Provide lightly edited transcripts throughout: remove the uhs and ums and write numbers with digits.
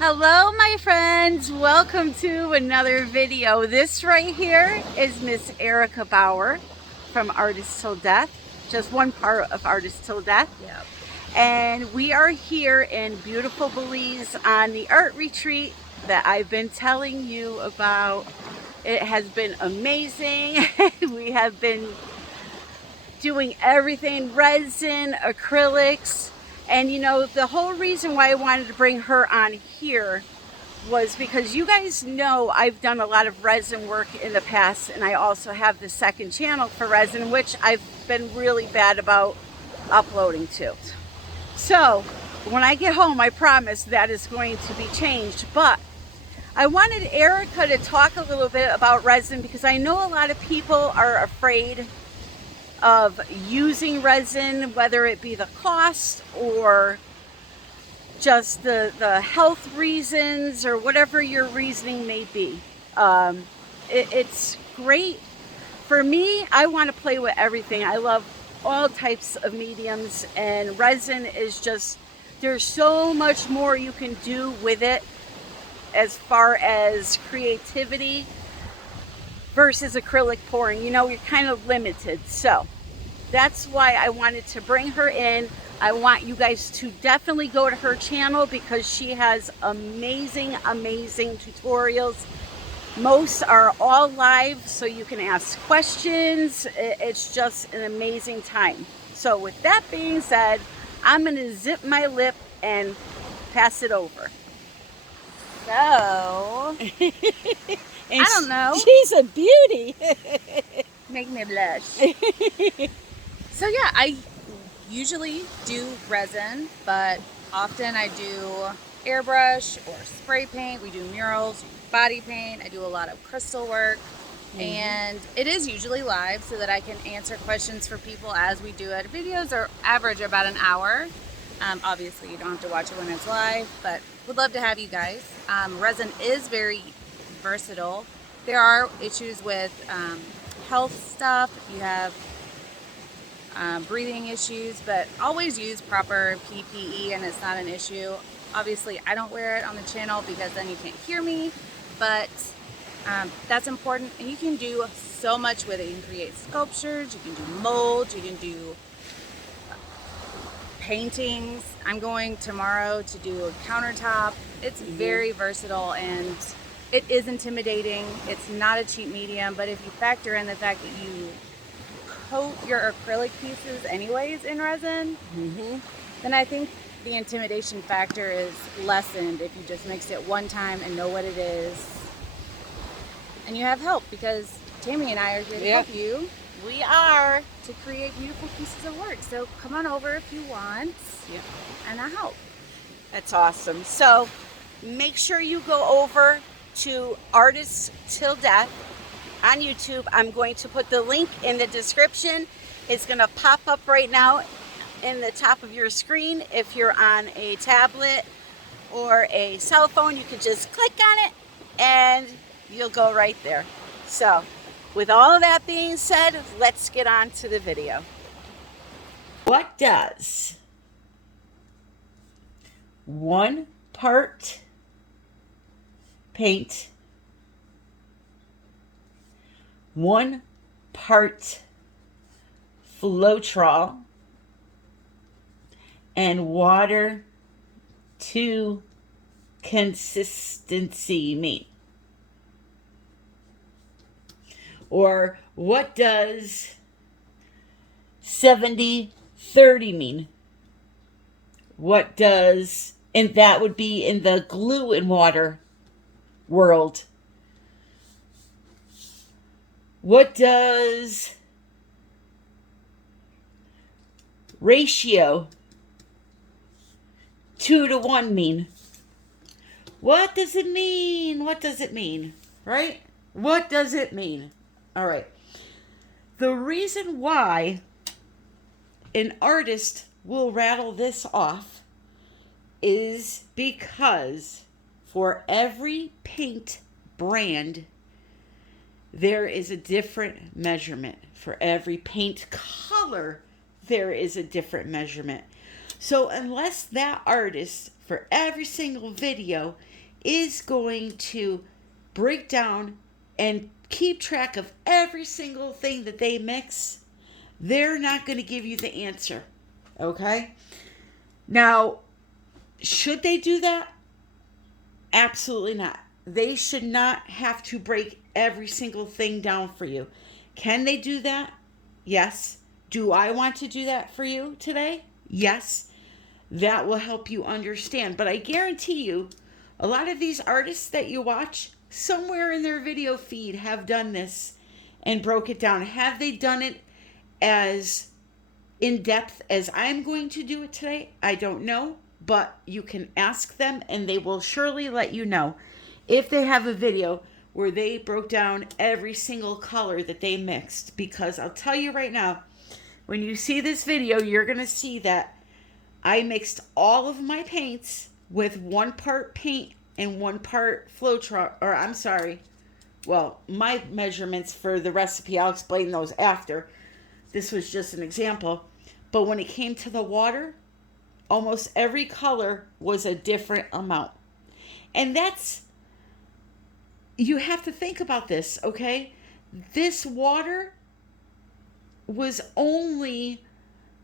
Hello my friends, welcome to another video. This right here is Miss Erika Bauer from Artist Till Death, just one part of Artist Till Death. Yep. And we are here in beautiful Belize on the art retreat that I've been telling you about. It has been amazing. We have been doing everything, resin, acrylics. And you know, the whole reason why I wanted to bring her on here was because you guys know I've done a lot of resin work in the past, and I also have the second channel for resin, which I've been really bad about uploading to. So when I get home, I promise that is going to be changed. But I wanted Erika to talk a little bit about resin because I know a lot of people are afraid of using resin, whether it be the cost or just the health reasons or whatever your reasoning may be. It's great. For me, I want to play with everything. I love all types of mediums, and resin is just, there's so much more you can do with it as far as creativity versus acrylic pouring. You know, you're kind of limited. So that's why I wanted to bring her in. I want you guys to definitely go to her channel because she has amazing tutorials. Most are all live, so you can ask questions. It's just an amazing time. So with that being said, I'm gonna zip my lip and pass it over. So, I don't know. She's a beauty. Make me blush. So yeah, I usually do resin, but often I do airbrush or spray paint. We do murals, body paint. I do a lot of crystal work. And it is usually live so that I can answer questions for people as we do it. Videos are average about an hour. Obviously, you don't have to watch it when it's live, but would love to have you guys. Resin is very versatile. There are issues with health stuff if you have breathing issues, but always use proper PPE and it's not an issue. Obviously, I don't wear it on the channel because then you can't hear me, but that's important. And you can do so much with it. You can create sculptures, you can do molds, you can do paintings. I'm going tomorrow to do a countertop. It's very versatile and it is intimidating. It's not a cheap medium, but if you factor in the fact that you coat your acrylic pieces anyways in resin, then I think the intimidation factor is lessened if you just mix it one time and know what it is. And you have help because Tammy and I are here to help you. We are. To create beautiful pieces of work. So come on over if you want, and I'll help. That's awesome. So make sure you go over to Artist Till Death on YouTube. I'm going to put the link in the description. It's going to pop up right now in the top of your screen. If you're on a tablet or a cell phone, you can just click on it and you'll go right there. So with all of that being said, let's get on to the video. What does 1 part paint, 1 part Floetrol, and water to consistency mean? Or what does 70-30 mean? What does, and that would be in the glue and water world. What does ratio 2-to-1 mean? What does it mean? What does it mean? Right? What does it mean? All right. The reason why an artist will rattle this off is because for every paint brand, there is a different measurement. For every paint color, there is a different measurement. So unless that artist for every single video is going to break down and keep track of every single thing that they mix, they're not going to give you the answer. Okay? Now, should they do that? Absolutely not. They should not have to break every single thing down for you. Can they do that? Yes. Do I want to do that for you today? Yes. That will help you understand. But I guarantee you, a lot of these artists that you watch, somewhere in their video feed have done this and broke it down. Have they done it as in depth as I'm going to do it today? I don't know, but you can ask them and they will surely let you know if they have a video where they broke down every single color that they mixed. Because I'll tell you right now, when you see this video, you're going to see that I mixed all of my paints with 1 part paint and 1 part Floetrol, or I'm sorry, well, my measurements for the recipe, I'll explain those after. This was just an example. But when it came to the water, almost every color was a different amount. And that's, you have to think about this, okay? This water was only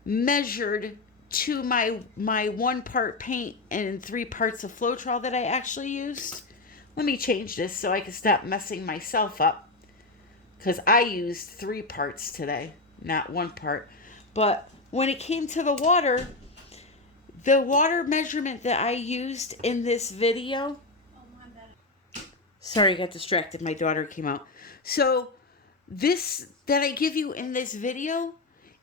measured to my 1 part paint and 3 parts of Floetrol that I actually used. Let me change this so I can stop messing myself up, because I used 3 parts today, not 1 part. But when it came to the water measurement that I used in this video, sorry, I got distracted. My daughter came out. So this that I give you in this video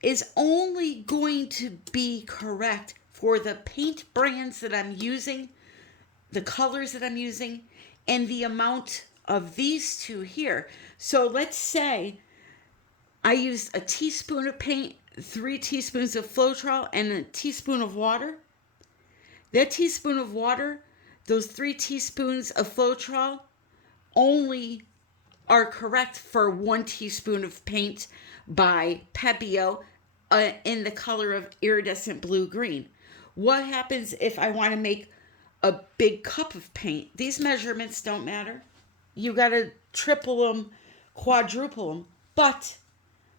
is only going to be correct for the paint brands that I'm using, the colors that I'm using, and the amount of these two here. So let's say I used a teaspoon of paint, 3 teaspoons of Floetrol, and a teaspoon of water. That teaspoon of water, those 3 teaspoons of Floetrol only are correct for 1 teaspoon of paint by Pebeo in the color of iridescent blue-green. What happens if I want to make a big cup of paint? These measurements don't matter. You got to triple them, quadruple them. But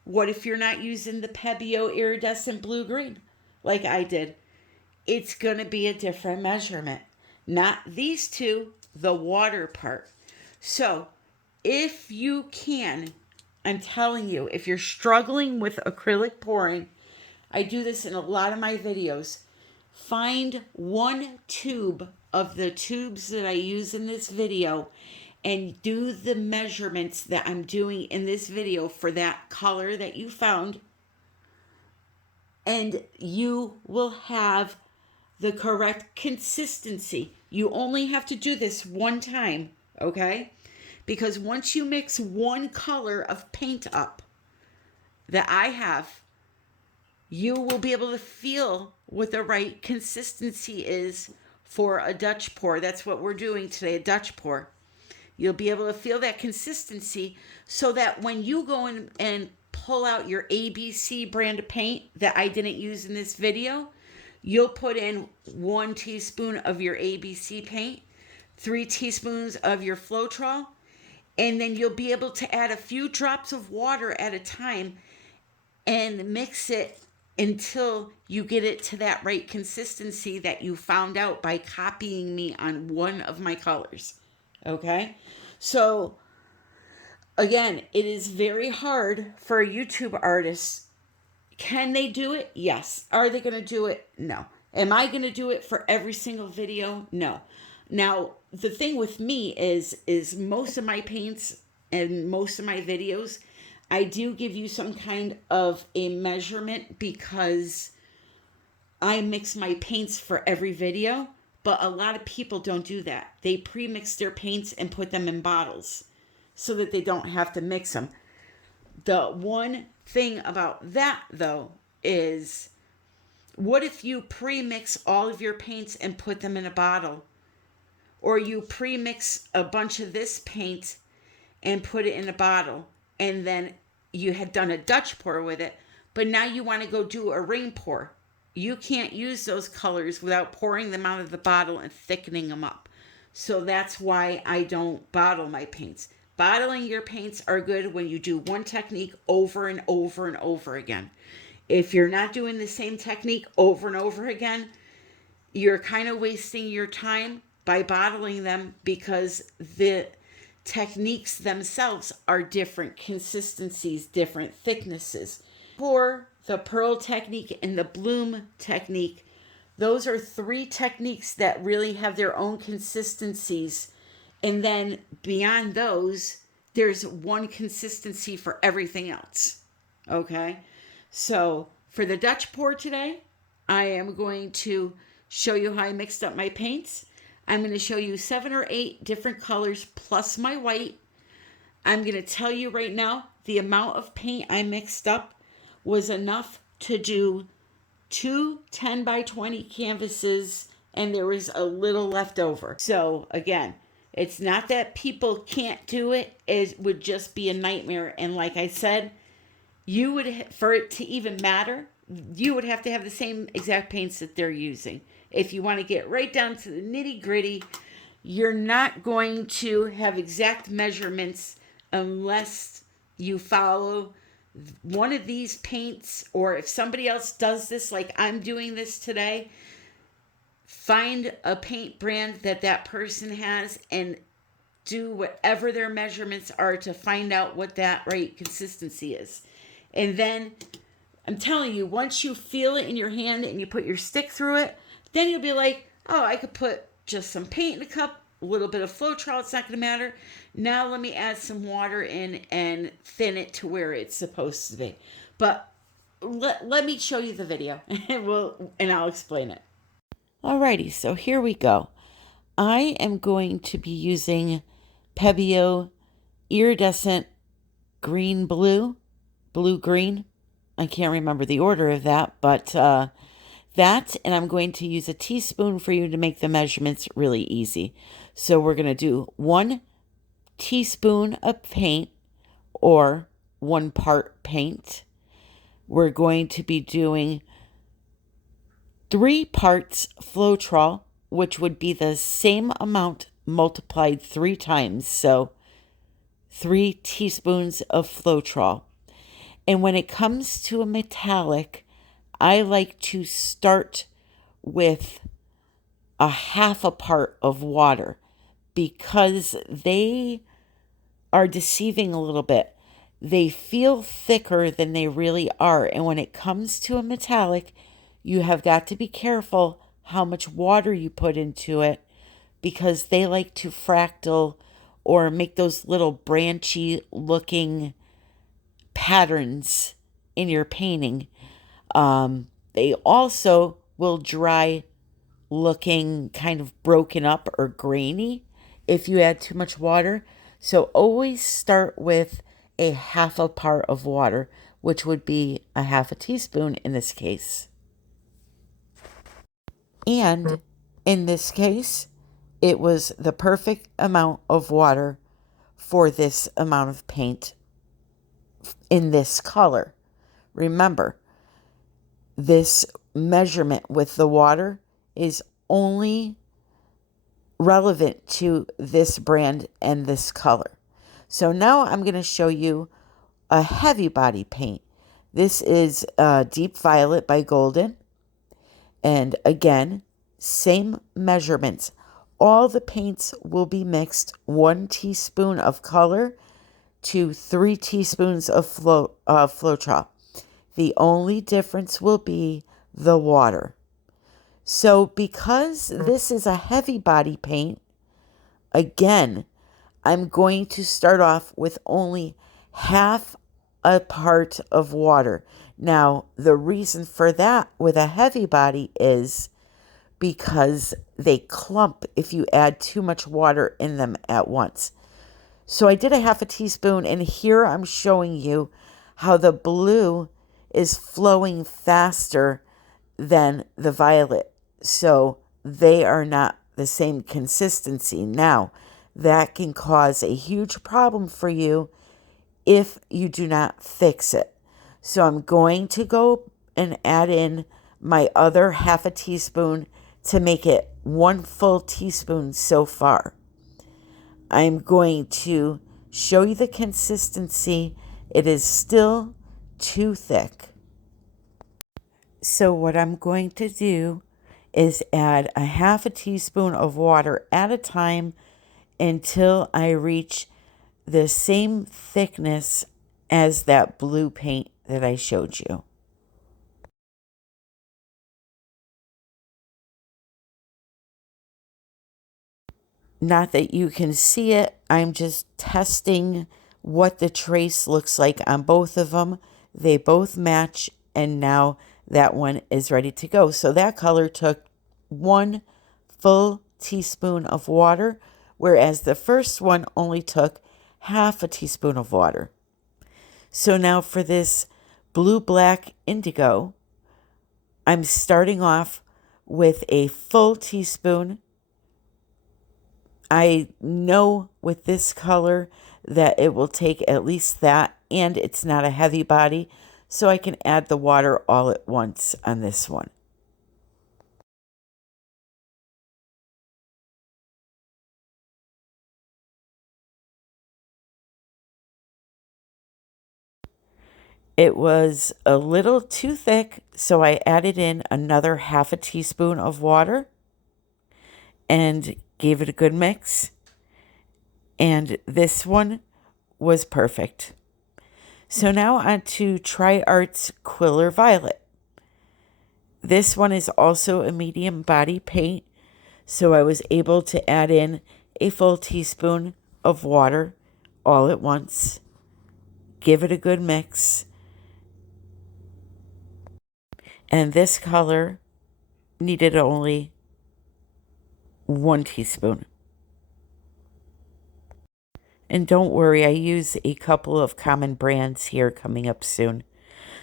what if you're not using the Pebeo iridescent blue-green like I did? It's going to be a different measurement. Not these two, the water part. So if you can, I'm telling you, if you're struggling with acrylic pouring, I do this in a lot of my videos. Find 1 tube of the tubes that I use in this video and do the measurements that I'm doing in this video for that color that you found. And you will have the correct consistency. You only have to do this 1 time, okay? Because once you mix 1 color of paint up that I have, you will be able to feel what the right consistency is for a Dutch pour. That's what we're doing today, a Dutch pour. You'll be able to feel that consistency so that when you go in and pull out your ABC brand of paint that I didn't use in this video, you'll put in 1 teaspoon of your ABC paint, 3 teaspoons of your Floetrol, and then you'll be able to add a few drops of water at a time and mix it until you get it to that right consistency that you found out by copying me on 1 of my colors. Okay? So, again, it is very hard for a YouTube artist. Can they do it? Yes. Are they going to do it? No. Am I going to do it for every single video? No. Now, the thing with me is most of my paints and most of my videos, I do give you some kind of a measurement because I mix my paints for every video, but a lot of people don't do that. They pre-mix their paints and put them in bottles so that they don't have to mix them. The one thing about that, though, is what if you pre-mix all of your paints and put them in a bottle? Or you pre-mix a bunch of this paint and put it in a bottle, and then you had done a Dutch pour with it, but now you want to go do a ring pour. you can't use those colors without pouring them out of the bottle and thickening them up. So that's why I don't bottle my paints. Bottling your paints are good when you do one technique over and over and over again. If you're not doing the same technique over and over again, you're kind of wasting your time by bottling them, because the techniques themselves are different consistencies, different thicknesses. For the pearl technique and the bloom technique, those are three techniques that really have their own consistencies. And then beyond those, there's one consistency for everything else. Okay? So for the Dutch pour today, I am going to show you how I mixed up my paints. I'm going to show you 7 or 8 different colors plus my white. I'm going to tell you right now, the amount of paint I mixed up was enough to do 2 10 by 20 canvases, and there was a little left over. So again, it's not that people can't do it. It would just be a nightmare. And like I said, you would, for it to even matter, you would have to have the same exact paints that they're using. If you want to get right down to the nitty gritty, you're not going to have exact measurements unless you follow one of these paints, or if somebody else does this like I'm doing this today, find a paint brand that that person has and do whatever their measurements are to find out what that right consistency is. And then I'm telling you, once you feel it in your hand and you put your stick through it, then you'll be like, oh, I could put just some paint in a cup, a little bit of Floetrol, it's not going to matter. Now let me add some water in and thin it to where it's supposed to be. But let me show you the video and I'll explain it. Alrighty, so here we go. I am going to be using Pebeo Iridescent Green Blue, Blue Green. I can't remember the order of that, but that, and I'm going to use a teaspoon for you to make the measurements really easy. So we're going to do 1 teaspoon of paint, or 1 part paint. We're going to be doing 3 parts Floetrol, which would be the same amount multiplied 3 times. So 3 teaspoons of Floetrol. And when it comes to a metallic, I like to start with a half a part of water, because they are deceiving a little bit. They feel thicker than they really are. And when it comes to a metallic, you have got to be careful how much water you put into it, because they like to fractal or make those little branchy looking patterns in your painting. They also will dry looking kind of broken up or grainy if you add too much water. So always start with a half a part of water, which would be a half a teaspoon in this case. And in this case, it was the perfect amount of water for this amount of paint in this color. Remember, this measurement with the water is only relevant to this brand and this color. So now I'm going to show you a heavy body paint. This is Deep Violet by Golden. And again, same measurements. All the paints will be mixed 1 teaspoon of color to 3 teaspoons of Floetrol. The only difference will be the water. So because this is a heavy body paint, again, I'm going to start off with only half a part of water. Now, the reason for that with a heavy body is because they clump if you add too much water in them at once. So I did a half a teaspoon, and here I'm showing you how the blue is flowing faster than the violet. So they are not the same consistency. Now, that can cause a huge problem for you if you do not fix it. So I'm going to go and add in my other half a teaspoon to make it 1 full teaspoon so far. I'm going to show you the consistency. It is still too thick. So what I'm going to do is add a half a teaspoon of water at a time until I reach the same thickness as that blue paint that I showed you. Not that you can see it, I'm just testing what the trace looks like on both of them. They both match, and now that one is ready to go. So that color took 1 full teaspoon of water, whereas the first one only took half a teaspoon of water. So now for this blue black indigo, I'm starting off with a full teaspoon. I know with this color that it will take at least that, and it's not a heavy body, so I can add the water all at once on this one. It was a little too thick, so I added in another half a teaspoon of water and gave it a good mix. And this one was perfect. So now on to Try Art's Quiller Violet. This one is also a medium body paint, so I was able to add in a full teaspoon of water all at once. Give it a good mix. And this color needed only 1 teaspoon. And don't worry, I use a couple of common brands here coming up soon.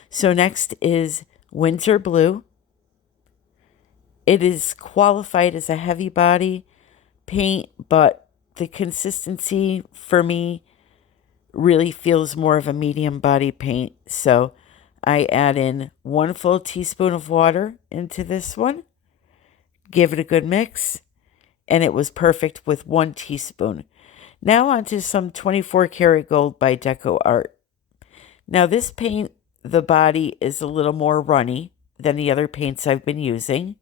So next is Winter Blue. It is qualified as a heavy body paint, but the consistency for me really feels more of a medium body paint. So I add in 1 full teaspoon of water into this one. Give it a good mix. And it was perfect with 1 teaspoon. Now on to some 24 karat gold by Deco Art. Now this paint, the body is a little more runny than the other paints I've been using,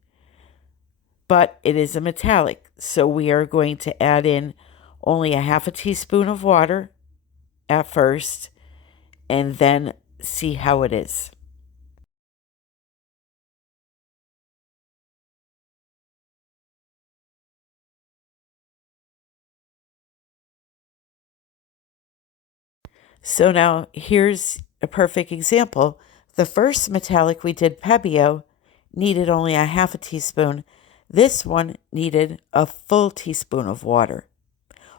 but it is a metallic, so we are going to add in only a half a teaspoon of water at first and then see how it is. So now here's a perfect example. The first metallic we did, Pebbio, needed only a half a teaspoon. This one needed a full teaspoon of water.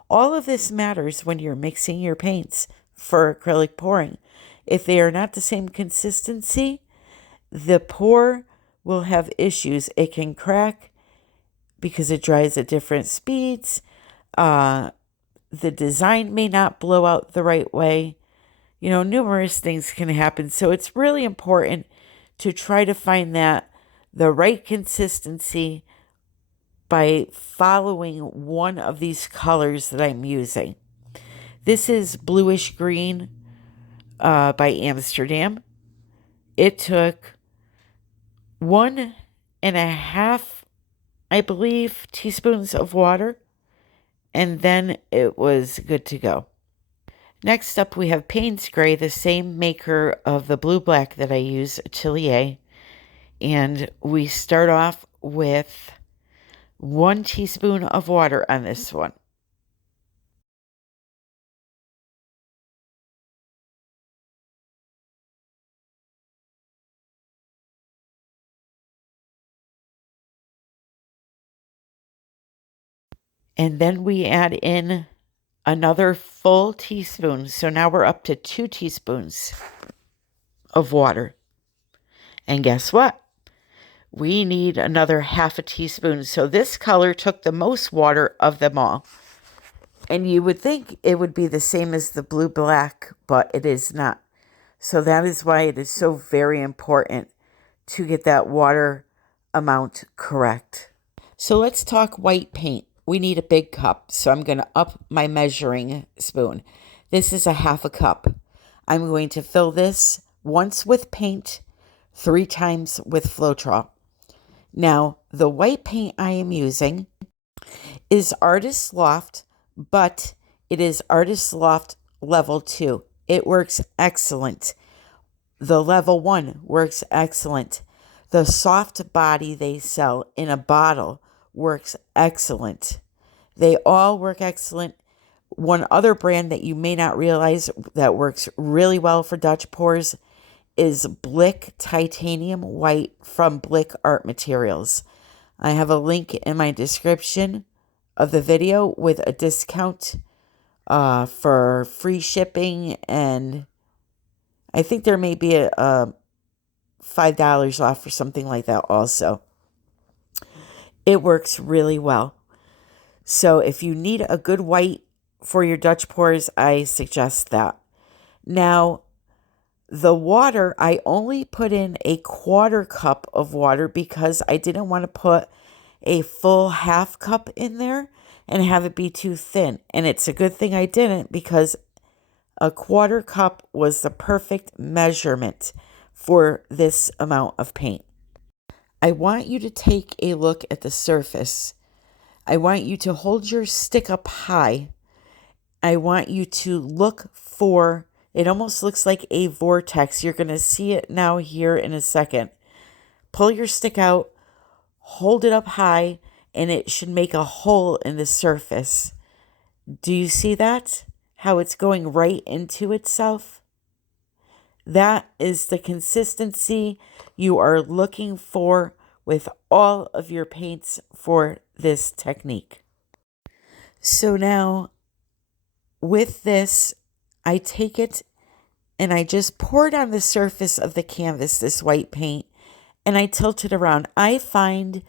All of this matters when you're mixing your paints for acrylic pouring. If they are not the same consistency, the pour will have issues. It can crack because it dries at different speeds. The design may not blow out the right way. You know, numerous things can happen. So it's really important to try to find the right consistency by following one of these colors that I'm using. This is bluish green by Amsterdam. It took 1.5, I believe, teaspoons of water, and then it was good to go. Next up, we have Payne's Gray, the same maker of the blue black that I use, Atelier. And we start off with 1 teaspoon of water on this one. And then we add in another full teaspoon. So now we're up to 2 teaspoons of water. And guess what? We need another half a teaspoon. So this color took the most water of them all. And you would think it would be the same as the blue black, but it is not. So that is why it is so very important to get that water amount correct. So let's talk white paint. We need a big cup, so I'm going to up my measuring spoon. This is a half a cup. I'm going to fill this once with paint, 3 times with Floetrol. Now, the white paint I am using is Artist Loft, but it is Artist Loft Level 2. It works excellent. The Level 1 works excellent. The soft body they sell in a bottle works excellent. They all work excellent. One other brand that you may not realize that works really well for Dutch pours is Blick Titanium White from Blick Art Materials. I have a link in my description of the video with a discount for free shipping, and I think there may be a $5 off or something like that also. It works really well. So if you need a good white for your Dutch pours, I suggest that. Now, the water, I only put in a 1/4 cup of water because I didn't want to put a full half cup in there and have it be too thin. And it's a good thing I didn't, because a 1/4 cup was the perfect measurement for this amount of paint. I want you to take a look at the surface. I want you to hold your stick up high. I want you to look for, it almost looks like a vortex. You're going to see it now here in a second. Pull your stick out, hold it up high, and it should make a hole in the surface. Do you see that? How it's going right into itself? That is the consistency you are looking for with all of your paints for this technique. So now, with this, I take it and I just pour it on the surface of the canvas, this white paint, and I tilt it around. I find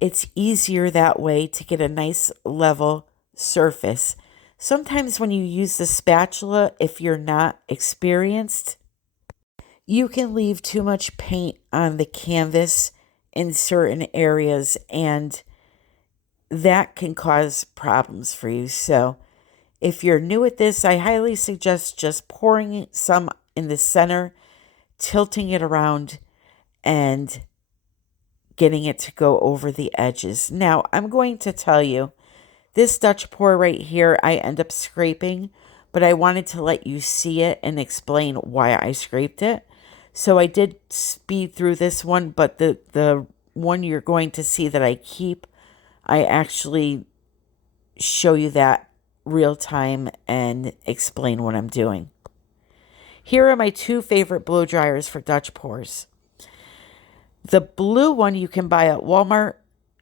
it's easier that way to get a nice level surface. Sometimes when you use the spatula, if you're not experienced, you can leave too much paint on the canvas in certain areas, and that can cause problems for you. So if you're new at this, I highly suggest just pouring some in the center, tilting it around, and getting it to go over the edges. Now, I'm going to tell you, this Dutch pour right here, I end up scraping, but I wanted to let you see it and explain why I scraped it. So I did speed through this one, but the one you're going to see that I keep, I actually show you that real time and explain what I'm doing. Here are my 2 favorite blow dryers for Dutch pours. The blue one you can buy at Walmart.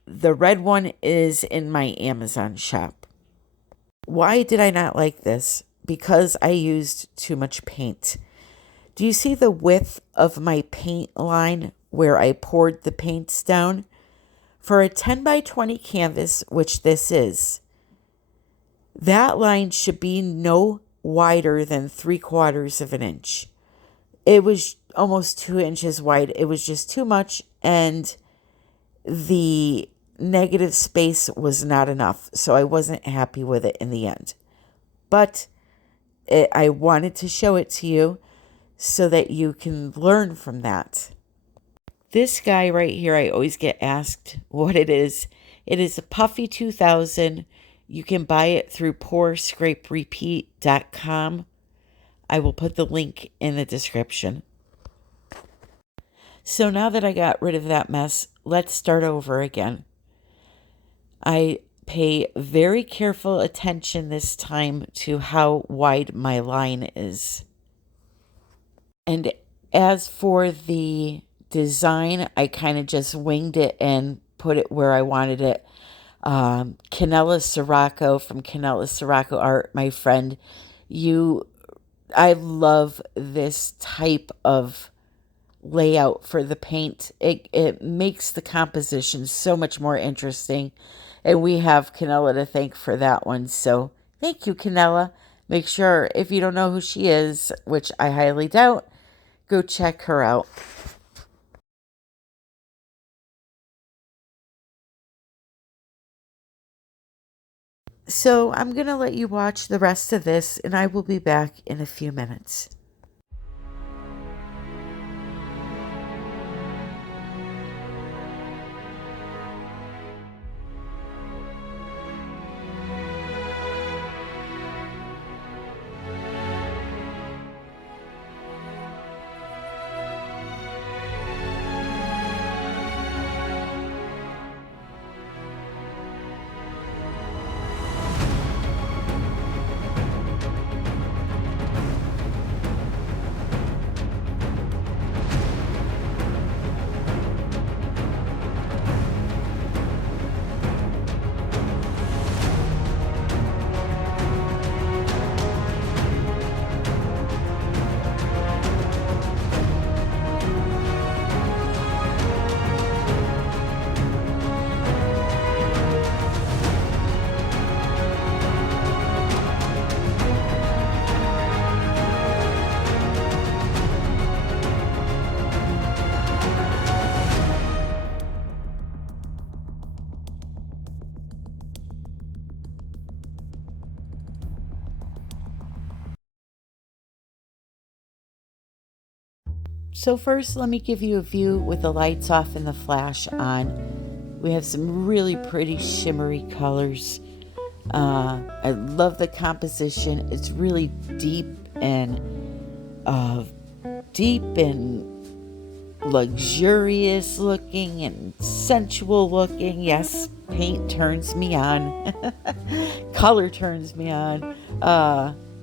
The red one is in my Amazon shop. Why did I not like this? Because I used too much paint. Do you see the width of my paint line where I poured the paints down? For a 10 by 20 canvas, which this is, that line should be no wider than 3/4 of an inch. It was almost 2 inches wide. It was just too much, and the negative space was not enough, so I wasn't happy with it in the end. But I wanted to show it to you so that you can learn from that. This guy right here, I always get asked what it is. It is a Puffy 2000. You can buy it through pourscraperepeat.com. I will put the link in the description. So now that I got rid of that mess, let's start over again. I pay very careful attention this time to how wide my line is. And as for the design, I kind of just winged it and put it where I wanted it. KanellaCiraco from KanellaCiracoArt, my friend, I love this type of layout for the paint. It makes the composition so much more interesting, and we have Kanella to thank for that one. So thank you, Kanella. Make sure, if you don't know who she is, which I highly doubt, go check her out. So I'm going to let you watch the rest of this, and I will be back in a few minutes. So first, let me give you a view with the lights off and the flash on. We have some really pretty shimmery colors. I love the composition. It's really deep and luxurious looking and sensual looking. Yes, paint turns me on. Color turns me on.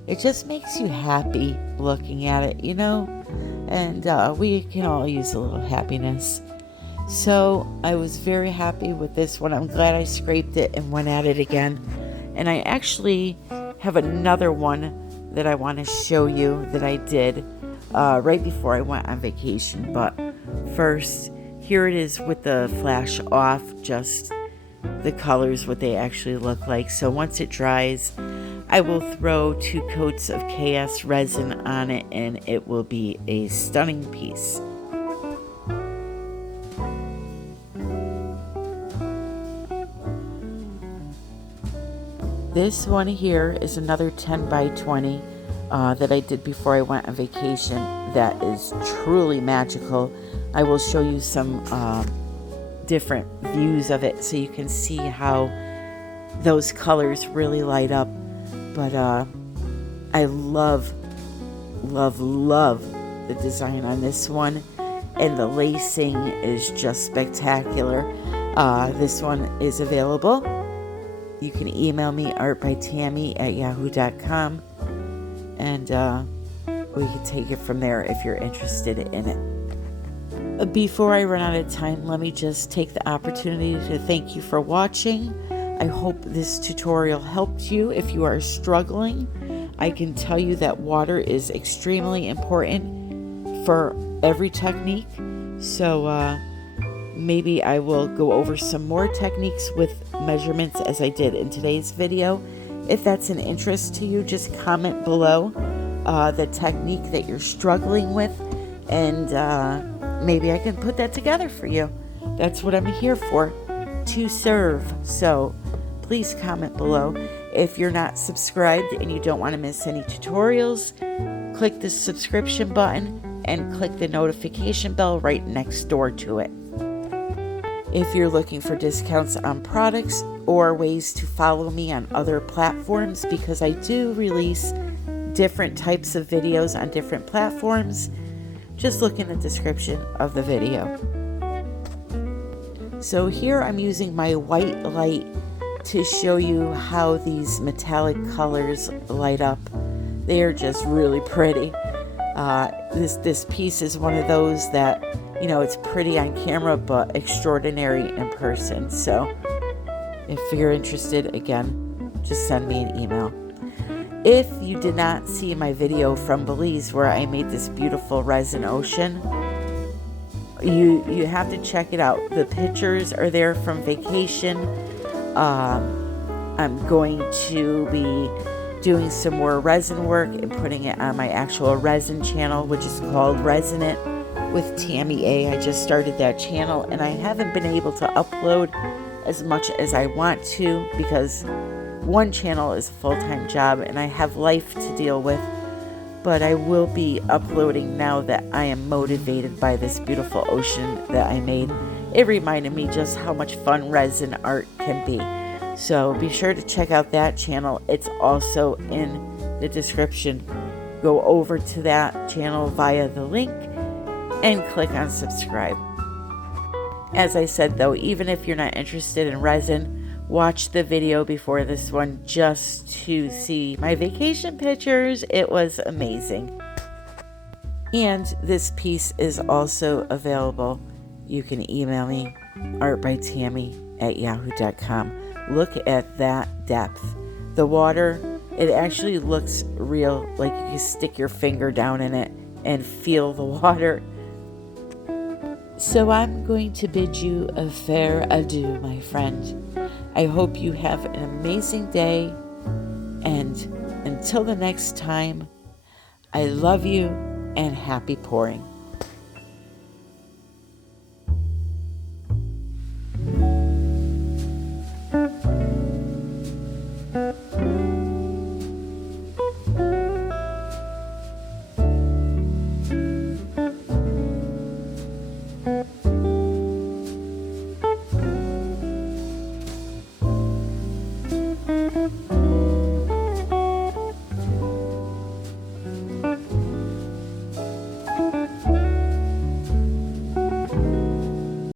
It just makes you happy looking at it, you know? And we can all use a little happiness. So I was very happy with this one. I'm glad I scraped it and went at it again. And I actually have another one that I want to show you that I did right before I went on vacation. But first, here it is with the flash off, just the colors, what they actually look like. So once it dries, I will throw 2 coats of KS resin on it, and it will be a stunning piece. This one here is another 10 by 20 that I did before I went on vacation. That is truly magical. I will show you some different views of it so you can see how those colors really light up. But I love the design on this one, and the lacing is just spectacular. This one is available. You can email me artbytammy@yahoo.com, and we can take it from there if you're interested in it. Before I run out of time, let me just take the opportunity to thank you for watching. I hope this tutorial helped you. If you are struggling, I can tell you that water is extremely important for every technique. So maybe I will go over some more techniques with measurements as I did in today's video. If that's an interest to you, just comment below the technique that you're struggling with, and maybe I can put that together for you. That's what I'm here for, to serve. So please comment below. If you're not subscribed and you don't want to miss any tutorials, click the subscription button and click the notification bell right next door to it. If you're looking for discounts on products or ways to follow me on other platforms, because I do release different types of videos on different platforms, just look in the description of the video. So here I'm using my white light to show you how these metallic colors light up. They are just really pretty. This piece is one of those that, you know, it's pretty on camera but extraordinary in person. So if you're interested, again, just send me an email. If you did not see my video from Belize where I made this beautiful resin ocean, you have to check it out. The pictures are there from vacation. I'm going to be doing some more resin work and putting it on my actual resin channel, which is called Resin It with Tammy A. I just started that channel, and I haven't been able to upload as much as I want to because one channel is a full-time job and I have life to deal with, but I will be uploading now that I am motivated by this beautiful ocean that I made. It reminded me just how much fun resin art can be. So be sure to check out that channel. It's also in the description. Go over to that channel via the link and click on subscribe. As I said though, even if you're not interested in resin, watch the video before this one just to see my vacation pictures. It was amazing. And this piece is also available. You can email me, ARTBYTAMMY@yahoo.com. Look at that depth. The water, it actually looks real, like you can stick your finger down in it and feel the water. So I'm going to bid you a fair adieu, my friend. I hope you have an amazing day, and until the next time, I love you and happy pouring.